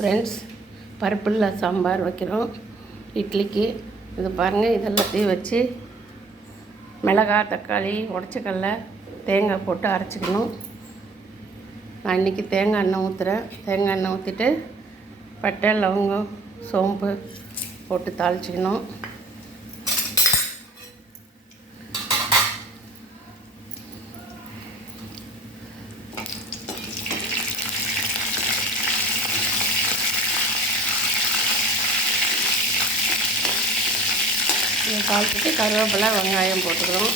Friends, பருப்பில்லா sambar வைக்கிறோம் இட்லிக்கு. இது பாருங்கள், இதெல்லாத்தையும் வச்சு மிளகாய், தக்காளி, உடச்சக்கடலை, தேங்காய் போட்டு அரைச்சிக்கணும். நான் இன்றைக்கி தேங்காய் எண்ணெய் ஊற்றுறேன். தேங்காய் எண்ணெய் ஊற்றிட்டு பட்டை, லவங்கம், சோம்பு போட்டு தாளிச்சிக்கணும். இதை தாளிச்சிட்டு கருவேப்பிலை, வெங்காயம் போட்டுக்கிறோம்.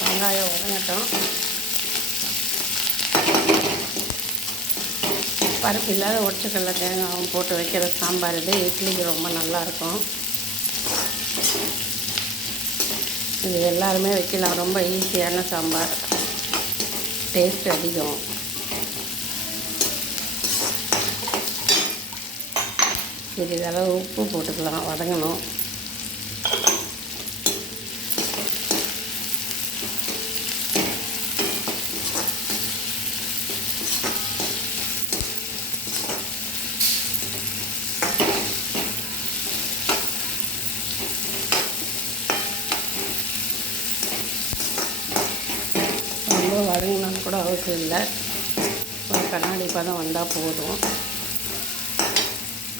வெங்காயம் வதங்கட்டும். பருப்பு இல்லாத ஒடிச்சக்கடலை தேங்காயும் போட்டு வைக்கிற சாம்பார் இது இட்லிக்கு ரொம்ப நல்லாயிருக்கும். இது எல்லாருமே வைக்கலாம். ரொம்ப ஈஸியான சாம்பார், டேஸ்ட் அதிகம். இது அளவு உப்பு போட்டுக்கலாம், வதங்கணும். ரொம்ப வதங்கினாலும் கூட அவசியம் இல்லை, ஒரு கண்ணாடி பதம் வந்தால் போதும்.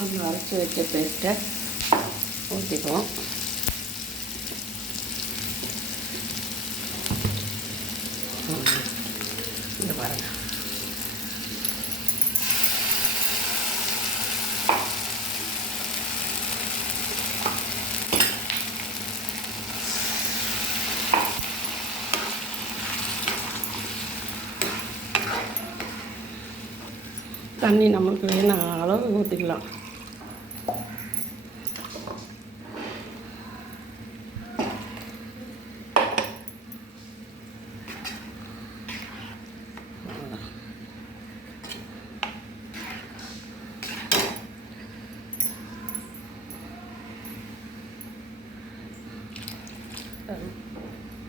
அப்புறம் அரைச்சி வச்ச பேஸ்ட்டை ஊற்றிக்குவோம். இந்த பாருங்கள், தண்ணி நம்மளுக்கு வேணும் அளவு ஊற்றிக்கலாம்.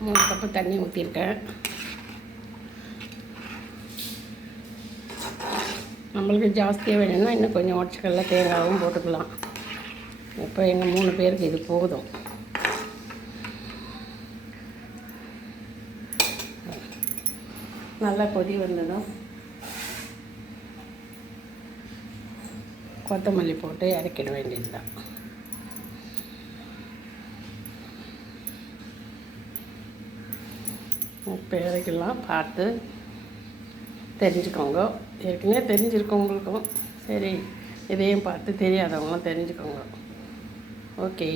மூணு கப்பு தண்ணி ஊற்றிருக்கேன். நம்மளுக்கு ஜாஸ்தியாக வேணும்னா இன்னும் கொஞ்சம் உடச்சக்கடலை தேங்காயும் போட்டுக்கலாம். இப்போ எங்கள் 3 பேருக்கு இது போதும். நல்லா கொதி வந்ததும் கொத்தமல்லி போட்டு இறக்கிட வேண்டியது தான். இப்போ இறக்கலாம். பார்த்து தெரிஞ்சுக்கோங்க. ஏற்கனவே தெரிஞ்சிருக்கவங்களுக்கும் சரி, இதையும் பார்த்து தெரியாதவங்களும் தெரிஞ்சுக்கோங்க. ஓகே.